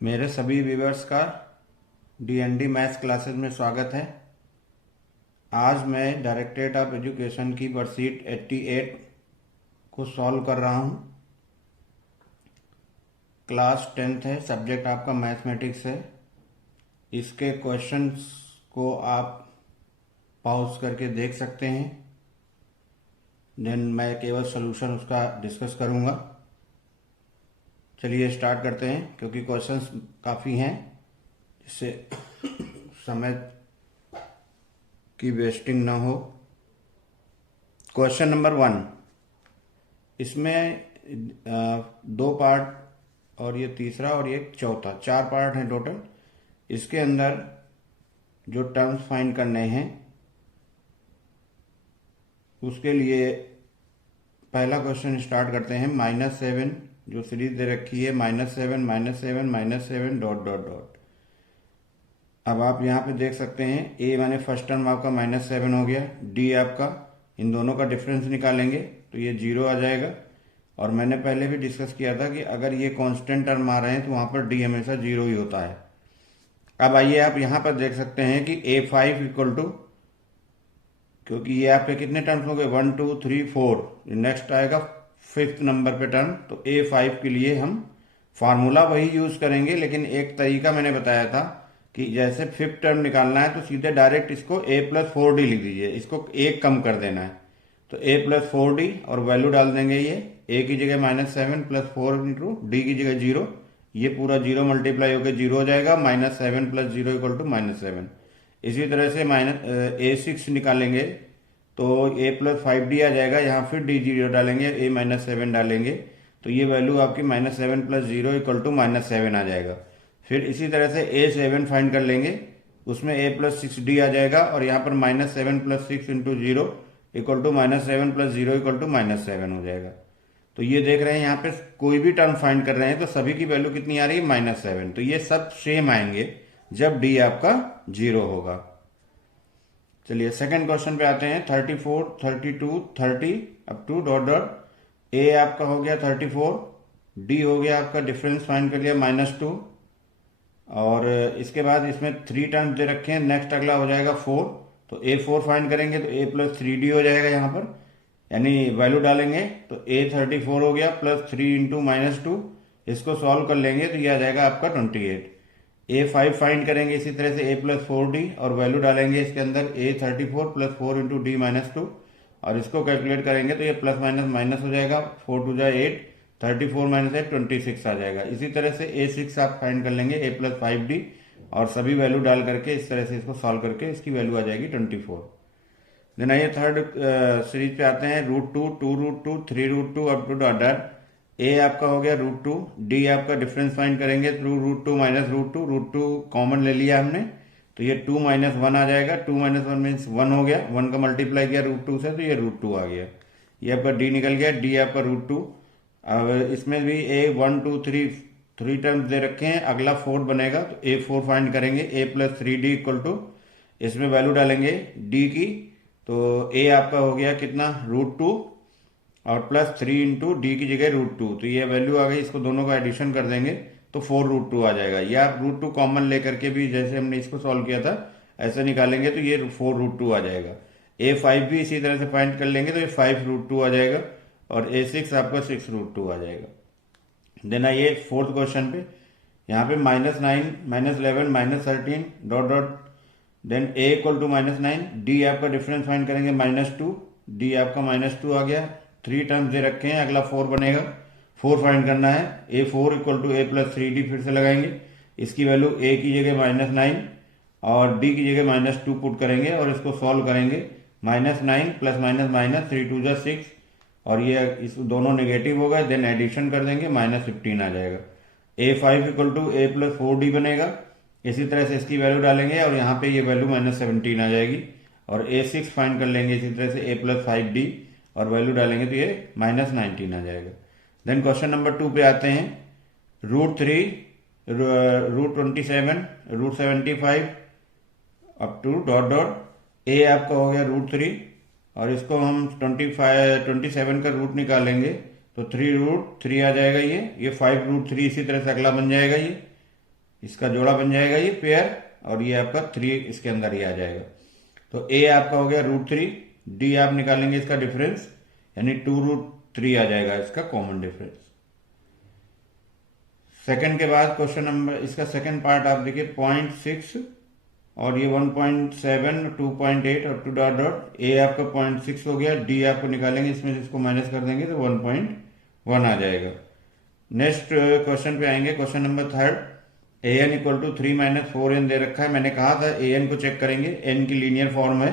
मेरे सभी व्यूअर्स का डीएनडी मैथ्स क्लासेस में स्वागत है। आज मैं डायरेक्टरेट ऑफ एजुकेशन की वर्कशीट 88 को सॉल्व कर रहा हूँ। क्लास 10th है, सब्जेक्ट आपका मैथमेटिक्स है। इसके क्वेश्चंस को आप पॉज करके देख सकते हैं। देन मैं केवल सॉल्यूशन उसका डिस्कस करूँगा। चलिए स्टार्ट करते हैं, क्योंकि क्वेश्चंस काफ़ी हैं, जिससे समय की वेस्टिंग ना हो। क्वेश्चन नंबर 1, इसमें दो पार्ट और ये तीसरा और ये चौथा, 4 पार्ट हैं टोटल। इसके अंदर जो टर्म्स फाइंड करने हैं उसके लिए पहला क्वेश्चन स्टार्ट करते हैं। -7 जो सीरीज दे रखी है, -7 -7 -7 डॉट डॉट डॉट। अब आप यहाँ पे देख सकते हैं, ए माने फर्स्ट टर्म आपका -7 हो गया, डी आपका, इन दोनों का डिफरेंस निकालेंगे तो ये 0 आ जाएगा। और मैंने पहले भी डिस्कस किया था कि अगर ये कांस्टेंट टर्म आ रहे हैं तो वहाँ पर डी हमेशा 0 ही होता है। अब आइए आप यहाँ पर देख सकते हैं कि A5 इक्वल टू, क्योंकि ये आपके कितने टर्म्स हो गए, 1 2 3 4, नेक्स्ट आएगा 5th नंबर पे टर्म। तो A5 के लिए हम फार्मूला वही यूज करेंगे, लेकिन एक तरीका मैंने बताया था कि जैसे 5th टर्म निकालना है तो सीधे डायरेक्ट इसको A+4D लिख दीजिए, इसको एक कम कर देना है। तो A+4D और वैल्यू डाल देंगे, ये A की जगह -7 + 4 इंटू डी की जगह 0, ये पूरा 0 मल्टीप्लाई होकर 0 हो जाएगा। -7 + 0 इक्वल टू -7। इसी तरह से A6 निकालेंगे तो A+5D आ जाएगा, यहाँ फिर D 0 डालेंगे, A-7 डालेंगे तो ये वैल्यू आपकी -7 + 0 इक्वल टू -7 आ जाएगा। फिर इसी तरह से A7 फाइंड कर लेंगे, उसमें A+6D आ जाएगा और यहाँ पर -7 + 6 into 0 equal to -7 + 0 equal to -7 हो जाएगा। तो ये देख रहे हैं यहाँ पे कोई भी टर्म फाइंड कर रहे हैं तो सभी की वैल्यू कितनी आ रही है, -7। तो ये सब सेम आएंगे जब डी आपका 0 होगा। चलिए सेकंड क्वेश्चन पे आते हैं। 34 32 30 अप टू डॉट डॉट। ए आपका हो गया 34, डी हो गया आपका, डिफरेंस फाइंड कर लिया -2, और इसके बाद इसमें 3 टर्म्स दे रखे हैं। नेक्स्ट अगला हो जाएगा 4, तो A4 फाइंड करेंगे तो A+3D हो जाएगा यहाँ पर, यानी वैल्यू डालेंगे तो A34 हो गया +3 इंटू -2। इसको सॉल्व कर लेंगे तो ये आ जाएगा आपका 28। A5 फाइंड करेंगे इसी तरह से A+4D और वैल्यू डालेंगे इसके अंदर A34 + 4 इंटू D -2, और इसको कैलकुलेट करेंगे तो ये प्लस माइनस माइनस हो जाएगा, 4 2 जा 8, 34 - 8 26 आ जाएगा। इसी तरह से A6 आप फाइंड कर लेंगे, A+5D, और सभी वैल्यू डाल करके इस तरह से इसको सॉल्व करके इसकी वैल्यू आ जाएगी 24। देन आइए थर्ड सीरीज पे आते हैं। √2 2√2 3√2 अप टू डॉट डॉट। ए आपका हो गया √2, डी आपका डिफरेंस फाइंड करेंगे थ्रू √2 - √2, √2 कॉमन ले लिया हमने तो ये 2 - 1 आ जाएगा। 2 - 1 मीन्स 1 हो गया, 1 का मल्टीप्लाई किया √2 से तो ये √2 आ गया। ये आपका डी निकल गया, डी आपका √2। अब इसमें भी A1 2 3 टर्म्स दे रखे हैं, अगला 4 बनेगा तो A4 फाइंड करेंगे, A+3D इक्वल टू, इसमें वैल्यू डालेंगे डी की, तो A आपका हो गया कितना, √2 और +3 इंटू डी की जगह √2, तो ये वैल्यू आ गई। इसको दोनों का एडिशन कर देंगे तो 4√2 आ जाएगा। या आप √2 कॉमन लेकर के भी जैसे हमने इसको सॉल्व किया था ऐसे निकालेंगे तो ये 4√2 आ जाएगा। A5 भी इसी तरह से फाइंड कर लेंगे तो ये 5√2 आ जाएगा, और A6 आपका 6√2 आ जाएगा। देन आइए फोर्थ क्वेश्चन पे। यहाँ पे -9 -11 -13 dot dot. Then A equal to -9, D आपका डिफरेंस फाइंड करेंगे -2, डी आपका -2 आ गया। 3 टर्म्स दे रखे हैं, अगला 4 बनेगा, 4 फाइंड करना है। A4 इक्वल टू A+3D फिर से लगाएंगे, इसकी वैल्यू A की जगह -9 और D की जगह -2 पुट करेंगे और इसको सॉल्व करेंगे। -9 प्लस माइनस माइनस 3 2 जा 6, और ये इस दोनों नेगेटिव हो गए। देन एडिशन कर देंगे, -15 आ जाएगा। A5 इक्वल टू A+4D बनेगा, इसी तरह से इसकी वैल्यू डालेंगे और यहाँ पे ये वैल्यू -17 आ जाएगी। और A6 फाइंड कर लेंगे इसी तरह से A+5D और वैल्यू डालेंगे तो ये -19 आ जाएगा। देन क्वेश्चन नंबर 2 पे आते हैं। √3 √27 √75 अप टू डॉट डॉट। ए आपका हो गया √3 और इसको हम 27 का रूट निकालेंगे तो 3√3 आ जाएगा। ये 5√3 इसी तरह से अगला बन जाएगा ये, इसका जोड़ा बन जाएगा ये पेयर, और ये आपका 3 इसके अंदर ही आ जाएगा। तो ए आपका हो गया √3, डी आप निकालेंगे इसका डिफरेंस, यानी 2√3 आ जाएगा इसका कॉमन डिफरेंस। सेकंड के बाद क्वेश्चन नंबर, इसका सेकंड पार्ट आप देखिए 0.6 और ये 1.7, 2.8 और 2 डॉट डॉट, ए आपका 0.6 हो गया, डी आपको निकालेंगे, इसमें से इसको माइनस कर देंगे तो 1.1 आ जाएगा। नेक्स्ट क्वेश्चन पे आएंगे, question number third, A N equal to 3 - 4n दे रखा है। मैंने कहा था ए एन को चेक करेंगे, एन की लीनियर फॉर्म है,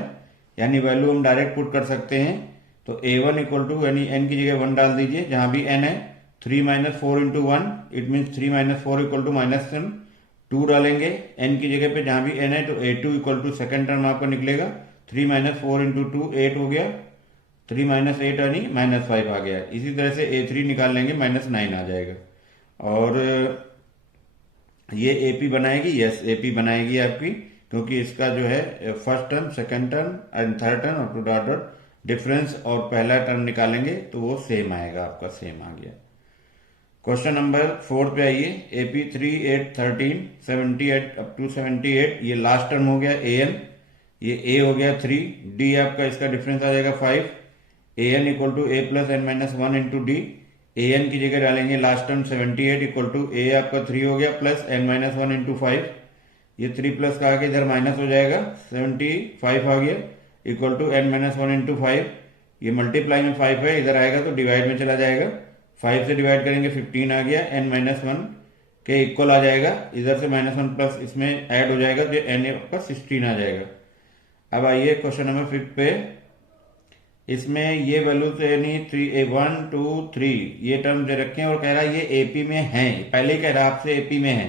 यानी वैल्यू हम डायरेक्ट पुट कर सकते हैं। तो a1 इक्वल टू, यानी n की जगह 1 डाल दीजिए जहां भी n है, 3 - 4 × 1, इट मीन 3 - 4 इक्वल टू -1, 2 डालेंगे n की जगह पे जहां भी n है, तो a2 equal to second term आपका निकलेगा 3 - 4 × 2 8 हो गया, 3 - 8 यानी -5 आ गया। इसी तरह से a3 निकाल लेंगे, -9 आ जाएगा। और ये एपी बनाएगी, यस एपी बनाएगी आपकी, क्योंकि इसका जो है first term, second term and third term और 2 डॉट डॉट डिफरेंस और पहला टर्म निकालेंगे तो वो सेम आएगा, आपका सेम आ गया। क्वेश्चन नंबर 4 पे आइए, एपी 3 8 13 78 अप टू 78, ये लास्ट टर्म हो गया ए एन, ये ए हो गया 3, डी आपका इसका डिफरेंस आ जाएगा 5, A N equal to A plus N minus 1 into D, A N की जगह डालेंगे last term 78 equal to A आपका 3 हो गया प्लस एन माइनस 1 इंटू 5, ये 3 प्लस का आगे इधर माइनस हो जाएगा, 75 आ गया equal to N minus 1 into 5, ये मल्टीप्लाई में 5 है, इधर आएगा तो डिवाइड में चला जाएगा, 5 से डिवाइड करेंगे 15 आ गया, एन माइनस 1 के इक्वल आ जाएगा, इधर से -1 प्लस इसमें ऐड हो जाएगा तो एन आपका 16 आ जाएगा। अब आइए क्वेश्चन नंबर 5 पे, इसमें ये वैल्यू से यानी 1 2 3 ये टर्म दे रखे हैं और कह रहा है ये एपी में है, पहले ही कह रहा है आपसे एपी में है,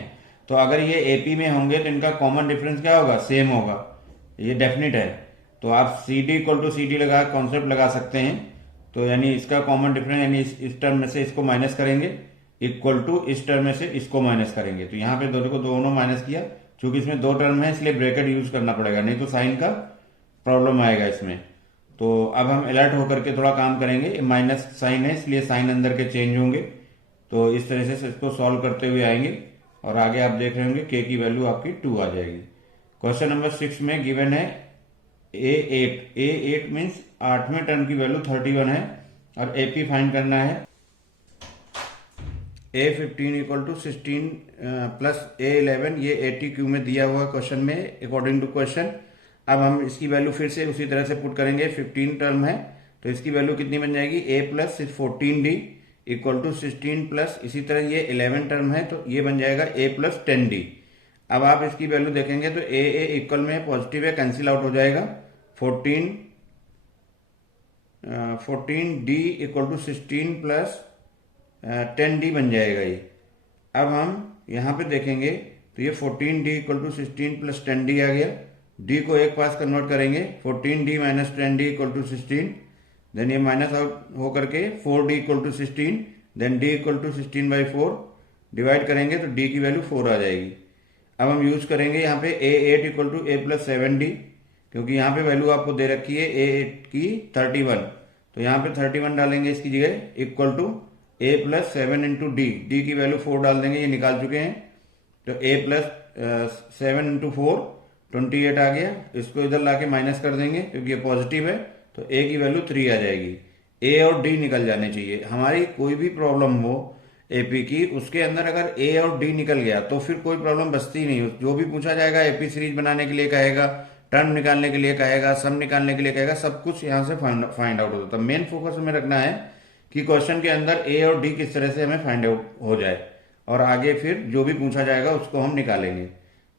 तो अगर ये एपी में होंगे तो इनका कॉमन डिफरेंस क्या होगा, सेम होगा, ये डेफिनेट है। तो आप C D equal to C D लगा कॉन्सेप्ट लगा सकते हैं, तो यानी इसका कॉमन डिफरेंस, यानी इस टर्म में से इसको माइनस करेंगे इक्वल टू इस टर्म में से इसको माइनस करेंगे, तो यहाँ पे दोनों माइनस किया, चूंकि इसमें 2 टर्म है इसलिए ब्रैकेट यूज करना पड़ेगा, नहीं तो साइन का प्रॉब्लम आएगा इसमें। तो अब हम अलर्ट होकर के थोड़ा काम करेंगे, माइनस साइन है इसलिए साइन अंदर के चेंज होंगे, तो इस तरह से इसको सॉल्व करते हुए आएंगे और आगे आप देख रहे होंगे के की वैल्यू आपकी 2 आ जाएगी। क्वेश्चन नंबर 6 में गिवन है ए8 मीन्स 8वें टर्म की वैल्यू 31 है और एपी फाइंड करना है। A15 equal to 16 plus A11, ये 80Q में दिया हुआ क्वेश्चन में अकॉर्डिंग टू क्वेश्चन। अब हम इसकी वैल्यू फिर से उसी तरह से पुट करेंगे, 15 टर्म है तो इसकी वैल्यू कितनी बन जाएगी, A plus 14D equal to 16 plus, इसी तरह ये 11 टर्म है तो ये बन जाएगा A प्लस 10D। अब आप इसकी वैल्यू देखेंगे तो A इक्वल में पॉजिटिव है, कैंसिल आउट हो जाएगा, 14D equal to 16 plus 10D बन जाएगा ये। अब हम यहाँ पे देखेंगे तो ये 14D equal to 16 plus 10D आ गया, D को एक पास कन्वर्ट करेंगे, 14D minus 10D equal to 16, then ये माइनस आउट होकर के 4D equal to 16, then D equal to 16/4 divide करेंगे तो D की वैल्यू 4 आ जाएगी। अब हम यूज करेंगे यहाँ पे A8 equal to A plus 7D, क्योंकि यहाँ पे वैल्यू आपको दे रखी है A8 की 31, तो यहाँ पे 31 डालेंगे इसकी जगह equal to A plus 7 into D, D की वैल्यू 4 डाल देंगे, ये निकाल चुके हैं, तो A प्लस 7 इंटू 4 28 आ गया, इसको इधर लाके माइनस कर देंगे क्योंकि ये पॉजिटिव है, तो A की वैल्यू 3 आ जाएगी। A और D निकल जाने चाहिए, हमारी कोई भी प्रॉब्लम हो एपी की, उसके अंदर अगर A और D निकल गया तो फिर कोई प्रॉब्लम बचती नहीं, जो भी पूछा जाएगा एपी सीरीज बनाने के लिए कहेगा, टर्म निकालने के लिए कहेगा, सम निकालने के लिए कहेगा, सब कुछ यहाँ से फाइंड आउट होता है। मेन फोकस हमें रखना है कि क्वेश्चन के अंदर A और D किस तरह से हमें फाइंड आउट हो जाए और आगे फिर जो भी पूछा जाएगा उसको हम निकालेंगे।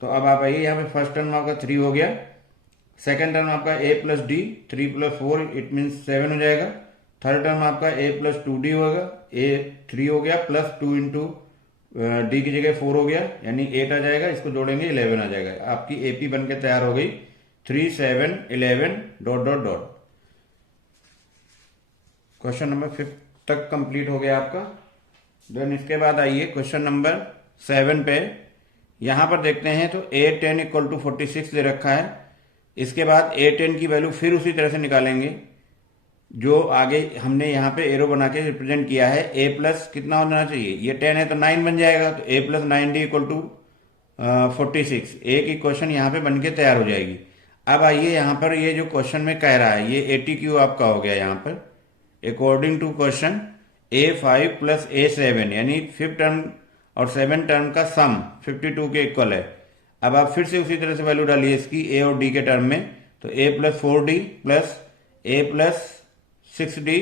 तो अब आप आइए, यहाँ पे फर्स्ट टर्म आपका 3 हो गया, सेकंड टर्म आपका A plus D 3 plus 4 it mean 7 हो जाएगा, थर्ड टर्म आपका A प्लस 2D होगा, A 3 हो गया प्लस 2 इंटू डी की जगह 4 हो गया यानी 8 आ जाएगा, इसको जोड़ेंगे 11 आ जाएगा, आपकी एपी बन के तैयार हो गई 3 7 11 dot dot dot. Question number 5 तक कंप्लीट हो गया आपका। देन इसके बाद आइए क्वेश्चन नंबर 7 पे, यहां पर देखते हैं तो A10 इक्वल टू 46 दे रखा है, इसके बाद A10 की वैल्यू फिर उसी तरह से निकालेंगे जो आगे हमने यहाँ पे एरो बना के रिप्रेजेंट किया है। A प्लस कितना होना चाहिए, ये 10 है तो 9 बन जाएगा, तो A plus 9D equal to 46, A की क्वेश्चन यहाँ पे बनके तैयार हो जाएगी। अब आइए यहाँ पर ये जो क्वेश्चन में कह रहा है ये ATQ आपका हो गया यहाँ पर। According to question A5 plus A7 यानी 5th टर्म और 7th टर्म का सम 52 के इक्वल है। अब आप फिर से उसी तरह से वैल्यू डालिए इसकी A और D के टर्म में, तो A plus 4D plus A plus 6D,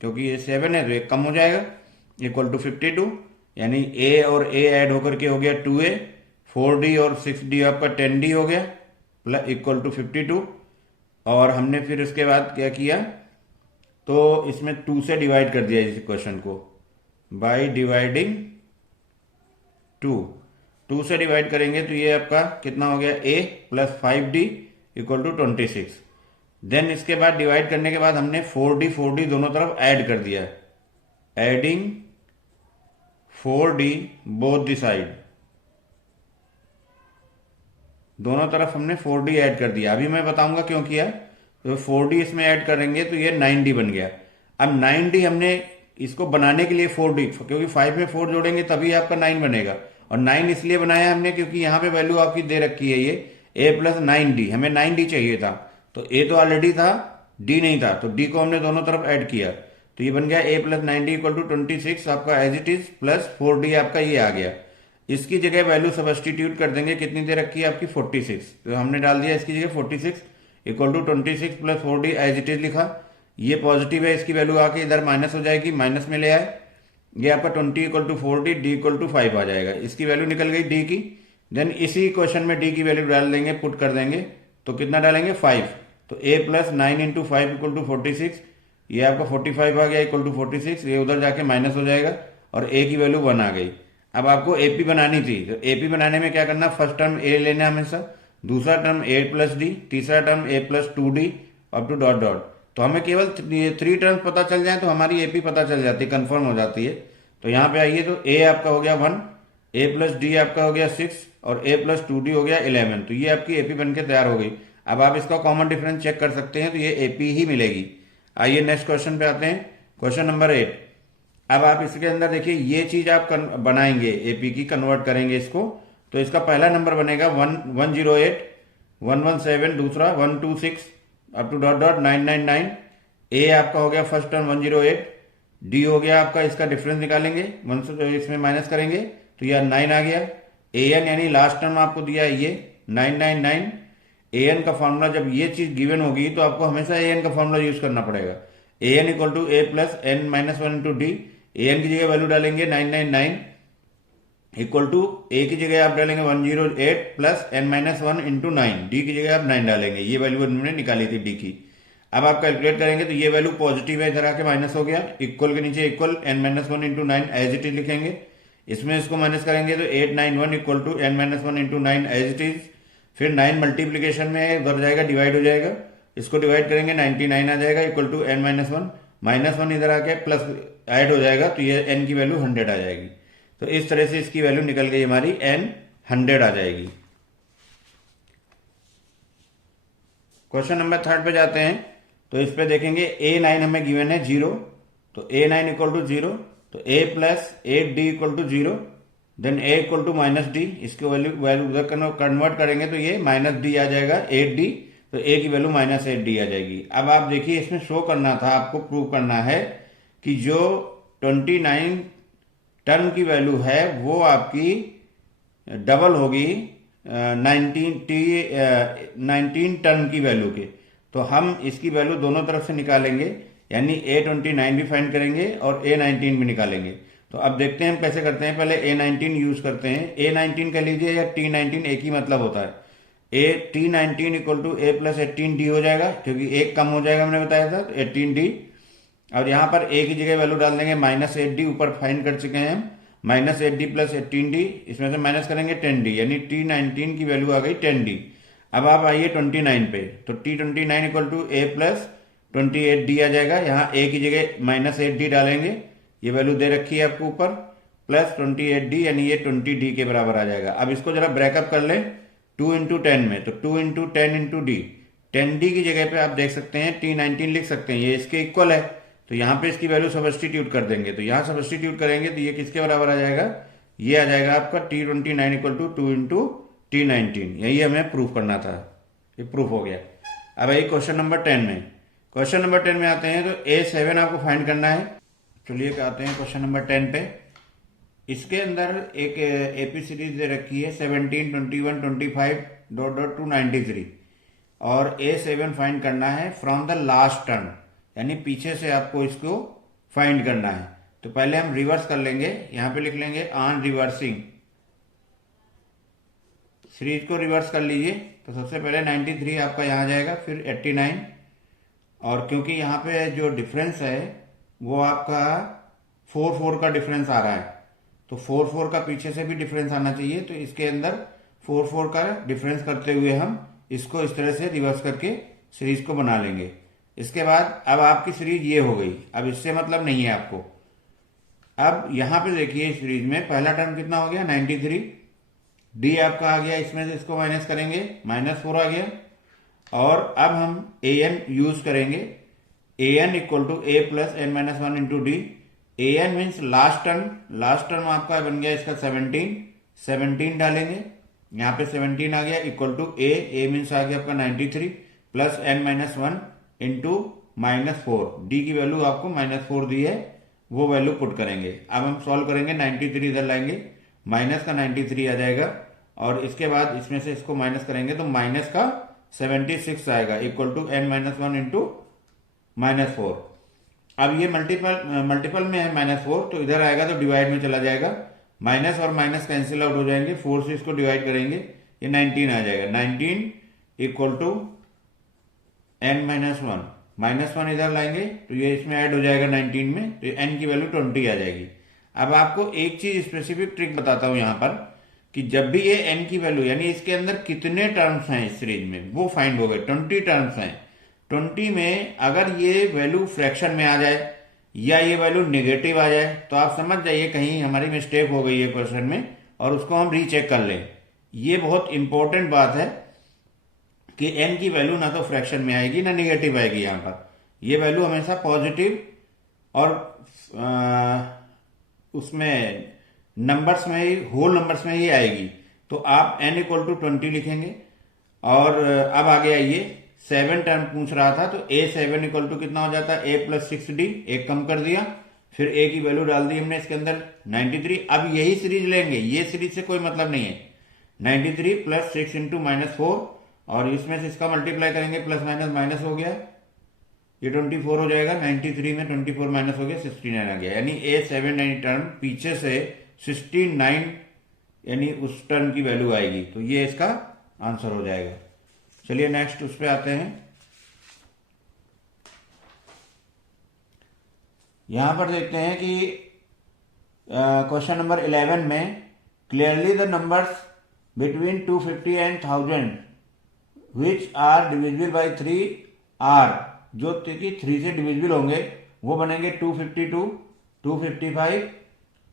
क्योंकि ये 7 है तो एक कम हो जाएगा, इक्वल टू 52, यानी A और A ऐड होकर के हो गया 2A, 4D और 6D आपका 10D हो गया, प्लस इक्वल टू 52। और हमने फिर उसके बाद क्या किया, तो इसमें 2 से डिवाइड कर दिया इस क्वेश्चन को, बाय डिवाइडिंग 2 से डिवाइड करेंगे तो ये आपका कितना हो गया, A plus 5D equal to 26। Then इसके बाद डिवाइड करने के बाद हमने 4D दोनों तरफ ऐड कर दिया, adding 4D both the side, दोनों तरफ हमने 4D ऐड कर दिया। अभी मैं बताऊंगा क्यों किया। तो 4D इसमें ऐड करेंगे तो ये 9D बन गया। अब 9D हमने इसको बनाने के लिए 4D, क्योंकि 5 में 4 जोड़ेंगे तभी आपका 9 बनेगा, और 9 इसलिए बनाया हमने क्योंकि यहाँ पे वैल्यू आपकी दे रखी है ये A प्लस 9D, हमें 9D चाहिए था, तो A तो ऑलरेडी था, D नहीं था, तो D को हमने दोनों तरफ ऐड किया, तो ये बन गया A plus 9D equal to 26 आपका as it is, plus 4D आपका ये आ गया। इसकी जगह वैल्यू सब्स्टिट्यूट कर देंगे, कितनी दे रखी है आपकी 46, तो हमने डाल दिया इसकी जगह 46 equal to 26 plus 4D as it is लिखा। ये पॉजिटिव है, इसकी वैल्यू आके इधर माइनस हो जाएगी, माइनस में ले आए, ये आपका 20 equal to 4D, D equal to 5 आ जाएगा, इसकी वैल्यू निकल गई D की। देन इसी क्वेश्चन में D की वैल्यू डाल देंगे, पुट कर देंगे, तो कितना डालेंगे 5, तो A plus 9 into 5 equal to 46, ये आपका 45 आ गया इक्वल टू 46, ये उधर जाके माइनस हो जाएगा और A की वैल्यू 1 आ गई। अब आपको AP बनानी थी, तो AP बनाने में क्या करना, फर्स्ट टर्म A लेना हमेशा, दूसरा टर्म A प्लस D, तीसरा term A plus 2D up to dot dot. तो हमें केवल 3 टर्म्स पता चल जाए तो हमारी AP पता चल जाती है, कंफर्म हो जाती है। तो यहाँ पे आइए, तो A आपका हो गया 1, A प्लस D आपका हो गया 6 और A प्लस 2D हो गया 11, तो ये आपकी AP बन के तैयार हो गई। अब आप इसका कॉमन डिफरेंस चेक कर सकते हैं, तो ये AP ही मिलेगी। आइए नेक्स्ट क्वेश्चन पे आते हैं, क्वेश्चन नंबर 8। अब आप इसके अंदर देखिए ये चीज आप बनाएंगे, एपी की कन्वर्ट करेंगे इसको, तो इसका पहला नंबर बनेगा 108 117, दूसरा 126 अप टू डॉट डॉट 999। ए आपका हो गया फर्स्ट टर्म 108, डी हो गया आपका, इसका डिफरेंस निकालेंगे, इसमें माइनस करेंगे तो यह 9 आ गया। ए एन यानी लास्ट टर्म आपको दिया है ये 999। ए एन का फॉर्मूला, जब ये चीज गिवन होगी तो आपको हमेशा ए एन का फॉर्मूला यूज करना पड़ेगा, A N equal to A plus N minus 1 into D. A N की जगह वैल्यू डालेंगे 999 इक्वल टू ए की जगह आप डालेंगे 108 plus N minus 1 into 9, D की जगह आप 9 डालेंगे, ये वैल्यू हमने निकाली थी डी की। अब आप कैलकुलेट करेंगे तो ये वैल्यू पॉजिटिव है, इधर आके माइनस हो गया, इक्वल के नीचे equal N minus 1 into 9 as it is लिखेंगे, इसमें इसको माइनस करेंगे तो 891 equal to N minus 1 into 9 as it is. फिर 9 मल्टीप्लीकेशन में है, उधर जाएगा डिवाइड हो जाएगा, इसको डिवाइड करेंगे 99 आ जाएगा equal to N minus one इधर आके प्लस ऐड हो जाएगा, तो ये एन की वैल्यू 100 आ जाएगी। तो इस तरह से इसकी वैल्यू निकल गई हमारी एन 100 आ जाएगी। क्वेश्चन नंबर 3 पे जाते हैं, तो इस पे देखेंगे A9 हमें गिवन है 0, तो A9 इक्वल टू 0, तो A plus 8D equal to 0, then A equal to minus D, इसकी वैल्यू उधर कन्वर्ट करेंगे तो ये माइनस डी आ जाएगा 8D, तो A की वैल्यू माइनस 8D आ जाएगी। अब आप देखिए इसमें शो करना था, आपको प्रूव करना है कि जो 29 टर्म की वैल्यू है वो आपकी डबल होगी 19 टर्म की वैल्यू के। तो हम इसकी वैल्यू दोनों तरफ से निकालेंगे, यानी A29 भी फाइंड करेंगे और A19 भी निकालेंगे। तो अब देखते हैं हम कैसे करते हैं, पहले A19 यूज करते हैं। A19 कह लीजिए या T19 एक ही मतलब होता है। T19 equal to A plus 18D हो जाएगा, क्योंकि एक कम हो जाएगा मैंने बताया था, तो 18D। और यहाँ पर A की जगह वैल्यू डाल देंगे माइनस 8D, ऊपर फाइंड कर चुके हैं हम, माइनस 8D प्लस 18D, इसमें से माइनस करेंगे 10D, यानी T19 की वैल्यू आ गई 10D। अब आप आइए 29 पे, तो T29 equal to A plus 28D आ जाएगा, यहाँ A की जगह माइनस 8D डालेंगे, ये वैल्यू दे रखी है आपको ऊपर, प्लस 28D, यानी ये 20D के बराबर आ जाएगा। अब इसको जरा ब्रेकअप कर लें 2 इंटू 10 में, तो 2 इंटू 10 इंटू D, 10D की जगह पे आप देख सकते हैं T19 लिख सकते हैं, ये इसके इक्वल है, तो यहाँ पे इसकी वैल्यू सब्स्टिट्यूट कर देंगे, तो यहाँ सब्स्टिट्यूट करेंगे तो ये किसके बराबर आ जाएगा, ये आ जाएगा आपका T29 इक्वल टू 2 × T19। यही हमें प्रूफ करना था, ये प्रूफ हो गया। अब आई क्वेश्चन नंबर 10 में। क्वेश्चन नंबर 10 में आते हैं तो A7 आपको फाइंड करना है। चलिए आते हैं क्वेश्चन नंबर 10 पे। इसके अंदर एक एपी सीरीज दे रखी है 17, 21, 25 डॉट डॉट टू 93 और A7 फाइंड करना है फ्रॉम द लास्ट टर्म, यानी पीछे से आपको इसको फाइंड करना है। तो पहले हम रिवर्स कर लेंगे, यहां पे लिख लेंगे ऑन रिवर्सिंग। सीरीज को रिवर्स कर लीजिए तो सबसे पहले 93 आपका यहां जाएगा, फिर 89, और क्योंकि यहाँ पे जो डिफरेंस है वो आपका 4 का डिफरेंस आ रहा है, तो 4 का पीछे से भी डिफरेंस आना चाहिए। तो इसके अंदर 4 का डिफरेंस करते हुए हम इसको इस तरह से रिवर्स करके सीरीज को बना लेंगे। इसके बाद अब आपकी सीरीज ये हो गई। अब इससे मतलब नहीं है आपको। अब यहां पे देखिए इस सीरीज में पहला टर्म कितना हो गया 93, डी आपका आ गया, इसमें से इसको माइनस करेंगे -4 आ गया। और अब हम ए एन यूज करेंगे, A N equal to A plus N minus one into D. A N means last term आपका बन गया इसका 17 डालेंगे, यहाँ पे 17 आ गया इक्वल टू ए मीन्स आ गया आपका 93 plus N minus one into -4। D की वैल्यू आपको -4 दी है, वो वैल्यू पुट करेंगे। अब हम सॉल्व करेंगे, 93 इधर लाएंगे, माइनस का 93 आ जाएगा, और इसके बाद इसमें से इसको माइनस करेंगे तो माइनस का 76 आएगा equal to N minus one into -4। अब ये मल्टीपल में है -4, तो इधर आएगा तो डिवाइड में चला जाएगा, माइनस और माइनस कैंसिल आउट हो जाएंगे, 4 से इसको डिवाइड करेंगे, ये 19 आ जाएगा। 19 equal to N minus one, -1 इधर लाएंगे तो ये इसमें ऐड हो जाएगा 19 में, तो एन की वैल्यू 20 आ जाएगी। अब आपको एक चीज स्पेसिफिक ट्रिक बताता हूं यहां पर, कि जब भी ये एन की वैल्यू, यानी इसके अंदर कितने टर्म्स हैं इस सीरीज में, वो फाइंड हो गए। 20 टर्म्स हैं। 20 में अगर ये वैल्यू फ्रैक्शन में आ जाए या ये वैल्यू नेगेटिव आ जाए तो आप समझ जाइए कहीं हमारी मिस्टेक हो गई है क्वेश्चन में, और उसको हम रीचेक कर लें। ये बहुत इंपॉर्टेंट बात है कि एन की वैल्यू ना तो फ्रैक्शन में आएगी ना नेगेटिव आएगी। यहां पर ये वैल्यू हमेशा पॉजिटिव और उसमें नंबर्स में ही, होल नंबर्स में ही आएगी। तो आप n इक्वल टू 20 लिखेंगे। और अब आगे आइए, 7 टर्म पूछ रहा था, तो A7 इक्वल टू कितना हो जाता है, a प्लस 6d, एक कम कर दिया, फिर a की वैल्यू डाल दी हमने इसके अंदर 93। अब यही सीरीज लेंगे, ये सीरीज से कोई मतलब नहीं है। 93 प्लस 6 इंटू -4, और इसमें से इसका मल्टीप्लाई करेंगे, प्लस माइनस माइनस हो गया, ये 24 हो जाएगा। 93 में 24 माइनस हो गया, 69 आ गया। यानी A7 टर्म पीछे से 69 यानी उस टर्म की वैल्यू आएगी, तो ये इसका आंसर हो जाएगा। चलिए नेक्स्ट उस पे आते हैं। यहां पर देखते हैं कि क्वेश्चन नंबर 11 में, clearly the numbers between 250 and 1000 which are divisible by 3 are, जो कि 3 से डिविजिबल होंगे वो बनेंगे 252, 255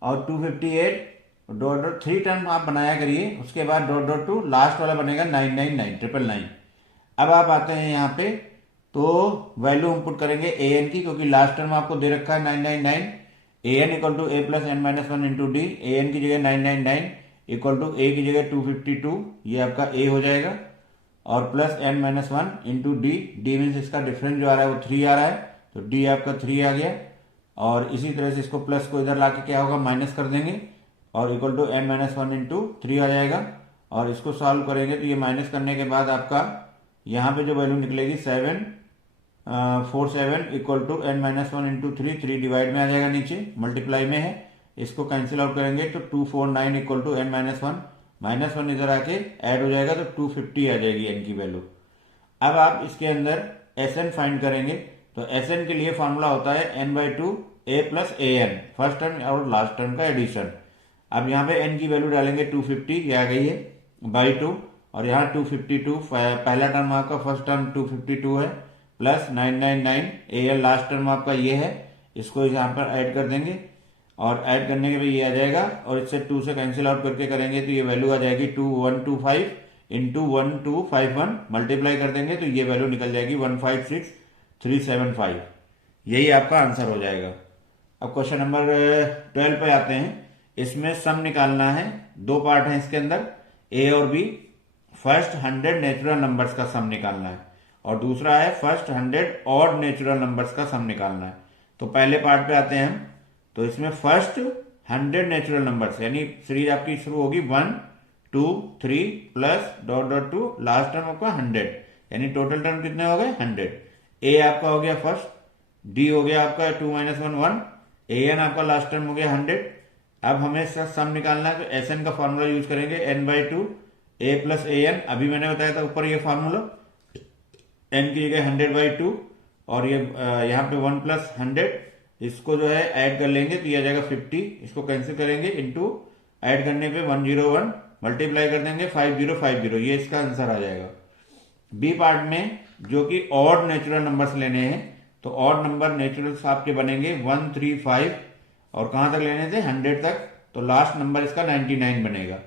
और 258। डॉट डॉट 3 टर्म आप बनाया करिए, उसके बाद डॉट डॉट टू लास्ट वाला बनेगा 999, 999। अब आप आते हैं यहाँ पे, तो वैल्यू हम पुट करेंगे ए एन की, क्योंकि लास्ट टर्म आपको दे रखा है 999। A N equal to A plus N minus one into D, A N की जगह 999 इक्वल टू ए की जगह 252, ये आपका ए हो जाएगा, और plus N minus one into D, D means इसका डिफरेंस जो आ रहा है वो 3 आ रहा है, तो डी आपका 3 आ गया। और इसी तरह से इसको प्लस को इधर लाके क्या होगा, माइनस कर देंगे, और equal to N minus one into 3 आ जाएगा। और इसको सॉल्व करेंगे तो ये माइनस करने के बाद आपका यहाँ पे जो वैल्यू निकलेगी 747 equal to N minus one into 3 divide में आ जाएगा, नीचे मल्टीप्लाई में है, इसको कैंसिल आउट करेंगे तो 249 equal to N minus one इधर आके ऐड हो जाएगा, तो 250 आ जाएगी एन की वैल्यू। अब आप इसके अंदर एस एन फाइंड करेंगे, तो एस एन के लिए फॉर्मूला होता है n/2 a plus a n, first term और लास्ट टर्म का एडिशन। अब यहाँ पे एन की वैल्यू डालेंगे 250, ये आ गई है, बाई 2, और यहाँ 252, पहला टर्म आपका फर्स्ट टर्म 252 है, plus 999 A N last term आपका ये है, इसको यहाँ पर ऐड कर देंगे, और ऐड करने के बाद ये आ जाएगा, और इससे 2 से कैंसिल आउट करके करेंगे तो ये वैल्यू आ जाएगी 2125 इंटू 1251, मल्टीप्लाई कर देंगे तो ये वैल्यू निकल जाएगी 156375। यही आपका आंसर हो जाएगा। अब क्वेश्चन नंबर 12 पे आते हैं। इसमें सम निकालना है। दो पार्ट हैं इसके अंदर, ए और बी। फर्स्ट 100 नेचुरल नंबर्स का सम निकालना है और दूसरा है फर्स्ट 100 ऑड नेचुरल नंबर्स का सम निकालना है। तो पहले पार्ट पे आते हैं हम। तो इसमें फर्स्ट 100 नेचुरल नंबर्स यानी सीरीज आपकी शुरू होगी 1 2 3 plus dot dot to last term आपका 100 यानी टोटल टर्म कितने हो गए 100। ए आपका हो गया फर्स्ट, डी हो गया आपका 2 - 1 1, ए एन आपका लास्ट टर्म हो गया 100। अब हमें सम निकालना है तो एस एन का फॉर्मूला यूज करेंगे n/2 a plus a N. अभी मैंने बताया था ऊपर ये फॉर्मूला, n की जगह 100/2 और ये यहाँ पे 1 + 100, इसको जो है ऐड कर लेंगे तो ये आ जाएगा 50। इसको कैंसिल करेंगे इंटू ऐड करने पे 101 मल्टीप्लाई कर देंगे 5050, ये इसका आंसर आ जाएगा। बी पार्ट में जो कि ऑड नेचुरल नंबर्स लेने हैं तो ऑड नंबर नेचुरल्स आपके बनेंगे 1 3 5 और कहां तक लेने थे 100 तक, तो लास्ट नंबर इसका 99 बनेगा।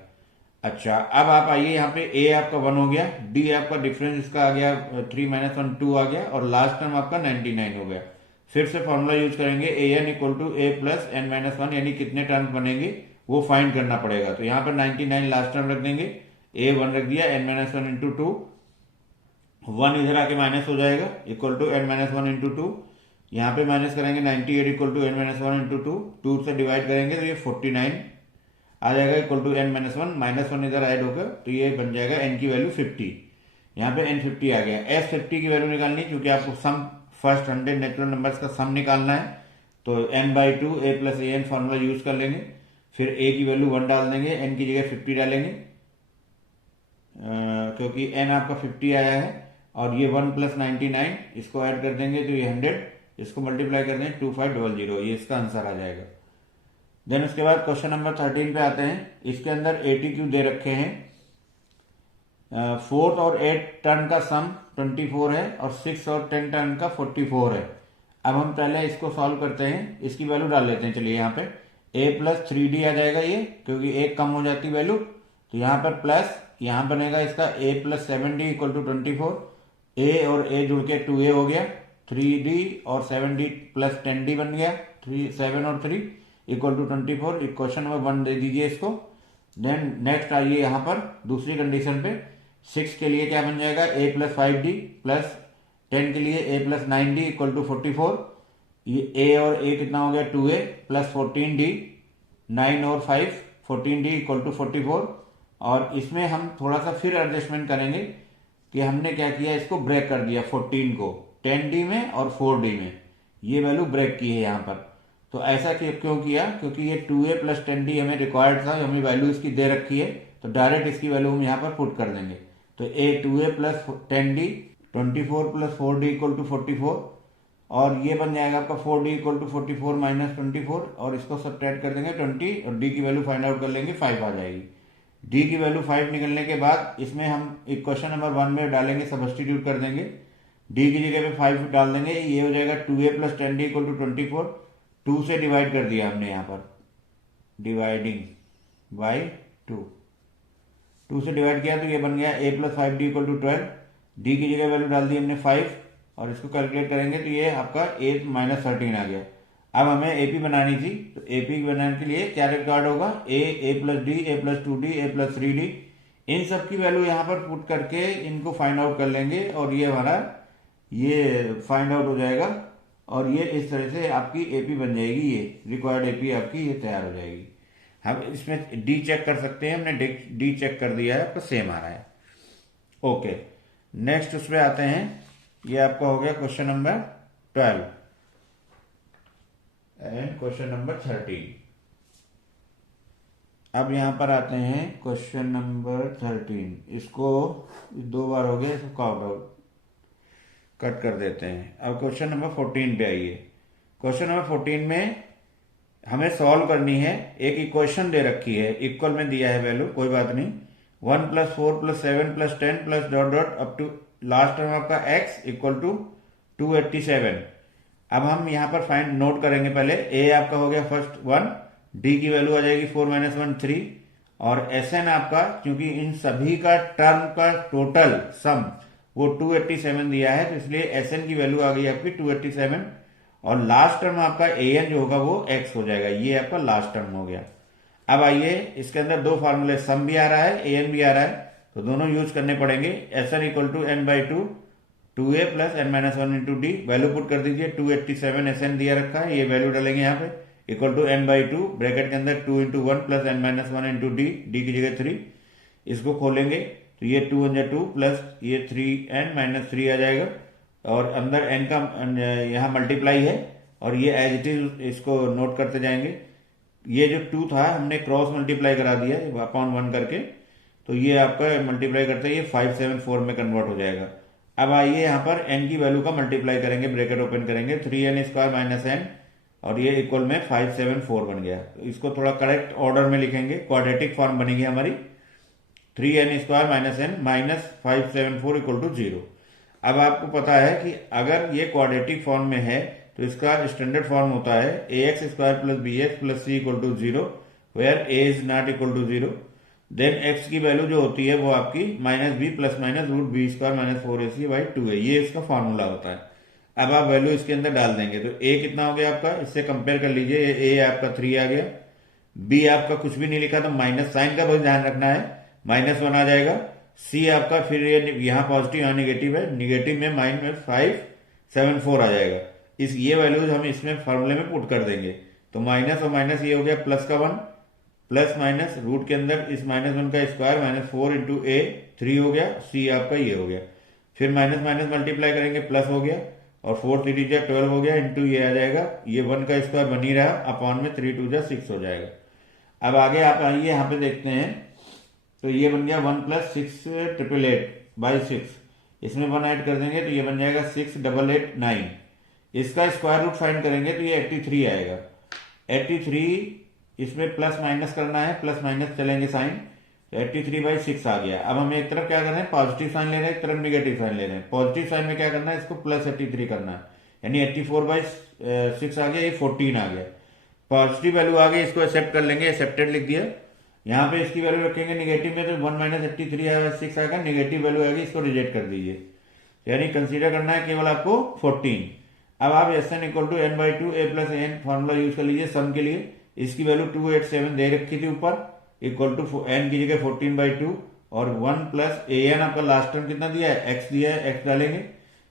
अच्छा, अब आप आइए यहाँ पे ए आपका 1 हो गया, डी आपका डिफरेंस इसका आ गया 3 - 1 2 आ गया और लास्ट टर्म आपका 99 हो गया। फिर से फॉर्मूला यूज करेंगे A N equal to A plus N minus 1 यानी कितने टर्म्स बनेंगे वो फाइंड करना पड़ेगा। तो यहाँ पर 99 लास्ट टर्म रख देंगे, ए 1 रख दिया, एन माइनस 1 इंटू 2, 1 इधर आके माइनस हो जाएगा equal to N minus 1 into 2। यहाँ पे माइनस करेंगे 98 equal to N minus 1 into 2, 2 से डिवाइड करेंगे तो ये 49 आ जाएगा इक्वल टू एन माइनस 1, -1 इधर ऐड होकर तो ये बन जाएगा एन की वैल्यू 50। यहाँ पे एन 50 आ गया। एस 50 की वैल्यू निकालनी क्योंकि आपको सम फर्स्ट 100 नेचुरल नंबर्स का सम निकालना है तो n/2 a plus a n formula use कर लेंगे। फिर a की वैल्यू 1 डाल देंगे, n की जगह 50 डालेंगे क्योंकि n आपका 50 आया है और ये 1 + 99 इसको ऐड कर देंगे तो ये 100, इसको मल्टीप्लाई कर देंगे 2500, ये इसका आंसर आ जाएगा। देन उसके बाद क्वेश्चन नंबर 13 पे आते हैं। इसके अंदर 80 दे रखे हैं, 4th और 8th टर्म का सम 24 है और 6 और 10 टर्म का 44 है। अब हम पहले इसको सॉल्व करते हैं, इसकी वैल्यू डाल लेते हैं। चलिए यहाँ पे a + 3d आ जाएगा ये, क्योंकि एक कम हो जाती वैल्यू तो यहाँ पर प्लस, यहाँ बनेगा इसका a + 7d equal to 24, a और a जुड़ के 2a हो गया, 3d और 7d प्लस 10d बन गया, 7 और 3 इक्वल टू 24। क्वेश्चन नंबर 1 दे दीजिए इसको। देन नेक्स्ट आइए यहाँ पर दूसरी कंडीशन पे, 6 के लिए क्या बन जाएगा a + 5d प्लस 10 के लिए a + 9d इक्वल टू 44। ये a और a कितना हो गया 2a प्लस 14d, 9 और 5 14d इक्वल टू 44। और इसमें हम थोड़ा सा फिर एडजस्टमेंट करेंगे कि हमने क्या किया, इसको ब्रेक कर दिया 14 को 10d में और 4d में, ये वैल्यू ब्रेक की है यहाँ पर। तो ऐसा क्यों किया, क्योंकि ये 2a + 10d हमें रिक्वायर्ड था, हमें वैल्यू इसकी दे रखी है तो डायरेक्ट इसकी वैल्यू हम यहाँ पर पुट कर देंगे। तो 2a + 10d 24 + 4d equal to 44 और ये बन जाएगा आपका 4d इक्वल टू 44 - 24 और इसको सब्ट्रैक्ट कर देंगे 20 और d की वैल्यू फाइंड आउट कर लेंगे 5 आ जाएगी। d की वैल्यू 5 निकलने के बाद इसमें हम क्वेश्चन नंबर 1 में डालेंगे, सब्स्टिट्यूट कर देंगे, d की जगह पे 5 डाल देंगे, ये हो जाएगा 2a + 10d इक्वल टू 24, 2 से डिवाइड कर दिया हमने यहाँ पर, डिवाइडिंग बाई 2 से डिवाइड किया तो ये बन गया a + 5d equal to 12, d की जगह वैल्यू डाल दी हमने 5 और इसको कैलकुलेट करेंगे तो ये आपका a - 13 आ गया। अब हमें एपी बनानी थी तो एपी बनाने के लिए क्या रिकॉर्ड होगा, a + d, a + 2d, a + 3d, इन सब की वैल्यू यहाँ पर पुट करके इनको फाइंड आउट कर लेंगे और ये हमारा ये फाइंड आउट हो जाएगा और ये इस तरह से आपकी एपी बन जाएगी, ये रिक्वायर्ड एपी आपकी ये तैयार हो जाएगी। हम इसमें डी चेक कर सकते हैं, हमने डी चेक कर दिया है, आपका सेम आ रहा है। ओके, नेक्स्ट उसमें आते हैं, ये आपका हो गया question number 12 and question number 13। अब यहां पर आते हैं क्वेश्चन नंबर 13, इसको 2 बार हो गया, इसको कट कर देते हैं। अब क्वेश्चन नंबर 14 पे आइए। क्वेश्चन नंबर 14 में हमें सॉल्व करनी है, एक इक्वेशन दे रखी है, इक्वल में दिया है वैल्यू, कोई बात नहीं, 1 + 4 + 7 + 10 plus dot dot up to last term आपका x इक्वल टू 287। अब हम यहाँ पर फाइंड नोट करेंगे, पहले a आपका हो गया फर्स्ट 1, d की वैल्यू आ जाएगी 4 - 1 3 और Sn आपका, क्योंकि इन सभी का टर्म का टोटल सम वो 287 दिया है तो इसलिए Sn की वैल्यू आ गई आपकी 287 और लास्ट टर्म आपका an जो होगा वो x हो जाएगा, ये आपका लास्ट टर्म हो गया। अब आइए इसके अंदर दो फार्मूले, सम भी आ रहा है एन भी आ रहा है, तो दोनों यूज करने पड़ेंगे। S n equal to n by two two A plus N minus one into d, value put कर दीजिए 287 एस एन दिया रखा है, ये वैल्यू डालेंगे यहाँ पे, equal to n by two bracket के अंदर 2 into one plus N minus one into D, D की जगह 3, इसको खोलेंगे तो ये 2 वन 2 प्लस ये 3n माइनस 3 आ जाएगा, और अंदर n का यहाँ मल्टीप्लाई है, और ये एज इट इज इसको नोट करते जाएंगे। ये जो 2 था हमने क्रॉस मल्टीप्लाई करा दिया अपॉन 1 करके, तो ये आपका मल्टीप्लाई करते ही ये 574 में कन्वर्ट हो जाएगा। अब आइए यहाँ पर n की वैल्यू का मल्टीप्लाई करेंगे, ब्रैकेट ओपन करेंगे, 3n स्क्वायर माइनस n, और ये इक्वल में 574 बन गया। तो इसको थोड़ा करेक्ट ऑर्डर में लिखेंगे, क्वाड्रेटिक फॉर्म बनेगी हमारी, 3n square minus n minus 574 equal to 0। अब आपको पता है कि अगर ये क्वाड्रेटिक फॉर्म में है तो इसका स्टैंडर्ड फॉर्म होता है ax square plus b x plus c equal to 0, वेयर a is not equal to 0। Then x की वैल्यू जो होती है वो आपकी minus b plus minus root b square minus 4ac by 2 है, ये इसका फॉर्मूला होता है। अब आप वैल्यू इसके अंदर डाल देंगे तो a कितना हो गया आपका, इससे कंपेयर कर लीजिए, a आपका 3 आ गया, b आपका कुछ भी नहीं लिखा तो माइनस साइन का बस ध्यान रखना है, माइनस 1 आ जाएगा, c आपका फिर ये यहाँ पॉजिटिव यहाँ निगेटिव है, निगेटिव में माइनस 574 आ जाएगा। इस ये वैल्यूज हम इसमें फॉर्मूले में पुट कर देंगे, तो माइनस और माइनस ये हो गया प्लस का 1, प्लस माइनस रूट के अंदर इस माइनस 1 का स्क्वायर माइनस 4 इंटू ए 3 हो गया, सी आपका ये हो गया, फिर माइनस माइनस मल्टीप्लाई करेंगे प्लस हो गया, और 4 3 जा 12 हो गया, इंटू ये आ जाएगा, ये 1 का स्क्वायर बन ही रहा, अपॉन में 3 2 जा 6 हो जाएगा। अब आगे आप आइए यहाँ पे देखते हैं, तो ये बन गया 1 प्लस 6 888 बाई 6, इसमें 1 ऐड कर देंगे तो ये बन जाएगा 6889। इसका स्क्वायर रूट फाइंड करेंगे तो ये 83 आएगा, 83 इसमें प्लस माइनस करना है, प्लस माइनस चलेंगे साइन, तो 83 बाई 6 आ गया। अब हमें एक तरफ क्या करना है, पॉजिटिव साइन ले रहे हैं, एक तरफ निगेटिव साइन ले रहे हैं। पॉजिटिव साइन में क्या करना है, इसको प्लस 83 करना है, यानी 84 बाई 6 आ गया, ये 14 आ गया। पॉजिटिव वैल्यू आ गई, इसको एक्सेप्ट कर लेंगे, एक्सेप्टेड लिख दिया। यहाँ पे इसकी वैल्यू रखेंगे निगेटिव में, तो 1 माइनस 83 आएगा 6 आएगा, निगेटिव वैल्यू आएगी, इसको रिजेक्ट कर दीजिए, यानी कंसीडर करना है केवल आपको 14। अब आप s n equal to n by two A plus n formula use कर लीजिए सम के लिए। इसकी वैल्यू 287 दे रखी थी ऊपर, इक्वल टू एन की जगह 14 बाई 2, और 1 प्लस ए एन आपका लास्ट टर्म कितना दिया है, एक्स दिया है, एक्स डालेंगे,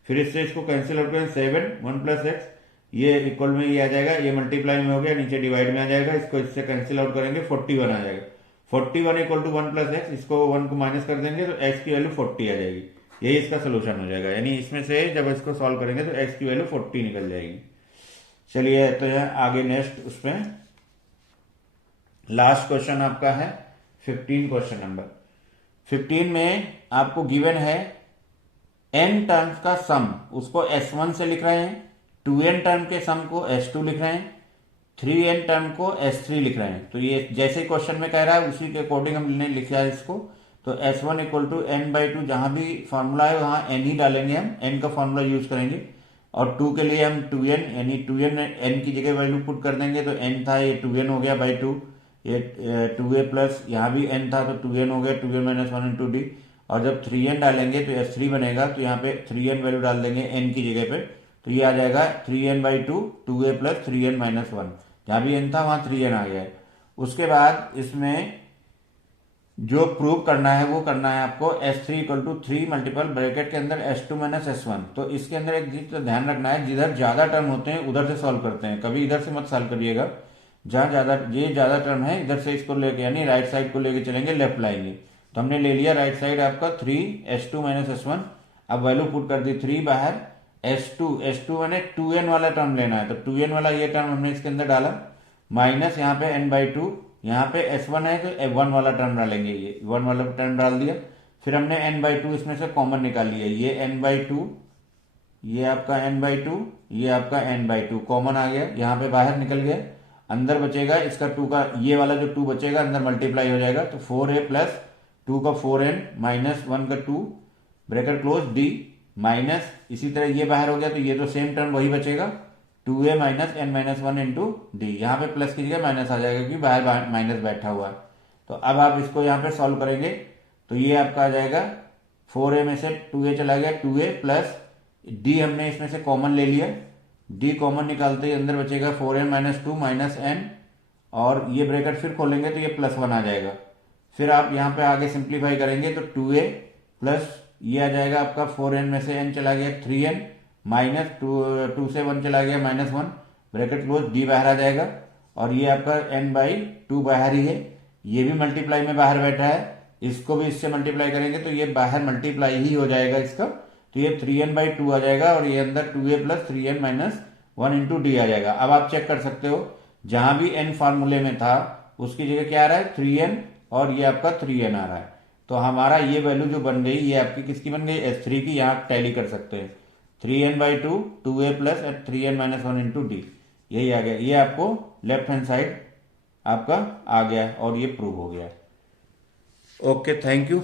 फिर इससे इसको कैंसिल आउट करें 7 1 प्लस एक्स, ये इक्वल में ये आ जाएगा, ये मल्टीप्लाई में हो गया, नीचे डिवाइड में आ जाएगा, इसको इससे कैंसिल आउट करेंगे 41 आ जाएगा, 41 इक्वल टू 1 प्लस एक्स, इसको 1 को माइनस कर देंगे तो एक्स की वैल्यू 40 आ जाएगी, यही इसका सोल्यूशन हो जाएगा। यानी इसमें से जब इसको सॉल्व करेंगे तो एक्स की वैल्यू 40 निकल जाएगी। चलिए तो यह आगे नेक्स्ट उसमें लास्ट क्वेश्चन आपका है 15 क्वेश्चन नंबर 15 में आपको गिवन है n टर्म्स का सम, उसको s1 से लिख रहे हैं, 2n टर्म के सम को s2 लिख रहे हैं, 3n टर्म को s3 लिख रहे हैं। तो ये जैसे क्वेश्चन में कह रहा है उसी के अकॉर्डिंग हमने लिखा है इसको। तो s1 equal to n by two, जहां भी फॉर्मूला है वहां n ही डालेंगे, हम n का फॉर्मूला यूज करेंगे, और 2 के लिए हम 2n, यानी 2n n की जगह वैल्यू पुट कर देंगे, तो n था ये 2n हो गया बाई 2, ये 2a प्लस यहाँ भी n था तो 2n हो गया, 2n माइनस 1 इंटू डी, और जब 3n डालेंगे तो s3 बनेगा, तो यहाँ पे 3n वैल्यू डाल देंगे n की जगह पे, तो ये आ जाएगा 3n by 2 2a plus 3n minus 1, जहाँ भी n था वहाँ 3n आ गया है। उसके बाद इसमें जो प्रूव करना है वो करना है आपको s3 equal to 3 multiple bracket के अंदर s2 माइनस s1। तो इसके अंदर एक चीज ध्यान रखना है, जिधर ज्यादा टर्म होते हैं उधर से सॉल्व करते हैं, कभी इधर से मत सॉल्व करिएगा, जहां ज्यादा टर्म है इधर से इसको लेके, यानी राइट साइड को लेके चलेंगे, लेफ्ट लाएंगे। तो हमने ले लिया राइट साइड आपका 3s2 माइनस s1, अब वैल्यू पुट कर दी 3 बाहर, s2 मैंने 2n वाला टर्म लेना है, तो 2n वाला ये टर्म हमने इसके अंदर डाला, माइनस यहाँ पे n बाई 2, यहाँ पे s1 है तो 1 वाला टर्म डालेंगे, ये 1 वाला टर्म डाल दिया, फिर हमने n बाई 2 इसमें से कॉमन निकाल लिया, ये n बाई 2, ये आपका n बाई 2, ये आपका n बाई 2 कॉमन आ गया, यहाँ पे बाहर निकल गया, अंदर बचेगा इसका 2 का, ये वाला जो 2 बचेगा अंदर मल्टीप्लाई हो जाएगा, तो 4a प्लस 2 का 4n माइनस 1 का 2 ब्रैकेट क्लोज डी, माइनस इसी तरह ये बाहर हो गया, तो ये तो सेम टर्म वही बचेगा, 2a minus n minus 1 into D, यहाँ पे प्लस की जगह माइनस आ जाएगा क्योंकि बाहर माइनस बैठा हुआ है। तो अब आप इसको यहाँ पे सॉल्व करेंगे तो ये आपका आ जाएगा 4a में से 2a चला गया, 2a प्लस डी हमने इसमें से कॉमन ले लिया, डी कॉमन निकालते ही अंदर बचेगा 4n माइनस 2 माइनस n, और ये ब्रैकेट फिर खोलेंगे तो ये +1 आ जाएगा। फिर आप यहाँ पे आगे सिंप्लीफाई करेंगे तो 2a प्लस ये आ जाएगा आपका 4n में से n चला गया 3n माइनस 2 से 1 चला गया -1 ब्रैकेट क्लोज d बाहर आ जाएगा और ये आपका n/2 बाहर ही है। ये भी मल्टीप्लाई में बाहर बैठा है, इसको भी इससे मल्टीप्लाई करेंगे तो ये बाहर मल्टीप्लाई ही हो जाएगा इसका, तो ये 3n/2 आ जाएगा और ये अंदर 2a plus 3n minus 1 into D आ जाएगा। अब आप चेक कर सकते हो जहां भी n फार्मूले में था उसकी जगह क्या आ रहा है 3n और ये आपका 3n आ रहा है। तो हमारा ये वैल्यू जो बन गई ये आपकी किसकी बन गई S3 की, यहाँ टैली कर सकते हैं 3n/2 2a plus 3n minus 1 into D, यही आ गया। ये आपको लेफ्ट हैंड साइड आपका आ गया और ये प्रूव हो गया। Okay, thank you.